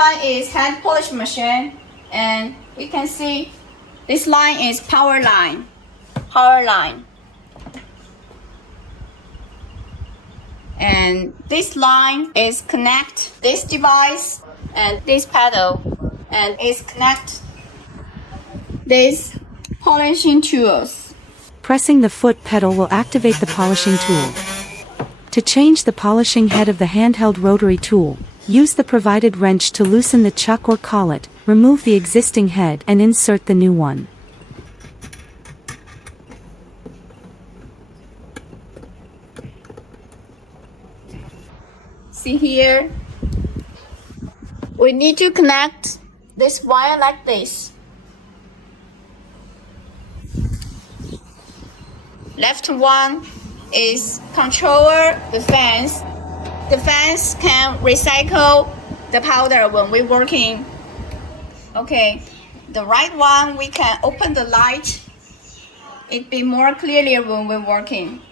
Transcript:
one is hand polish machine, and we can see this line is power line. And this line is connect this device and this pedal, and is connect these polishing tools. Pressing the foot pedal will activate the polishing tool. To change the polishing head of the handheld rotary tool, use the provided wrench to loosen the chuck or collet, remove the existing head and insert the new one. See here, we need to connect this wire like this. Left one is controller the fans. The fans can recycle the powder when we're working. Okay, the right one we can open the light. It be more clearly when we're working.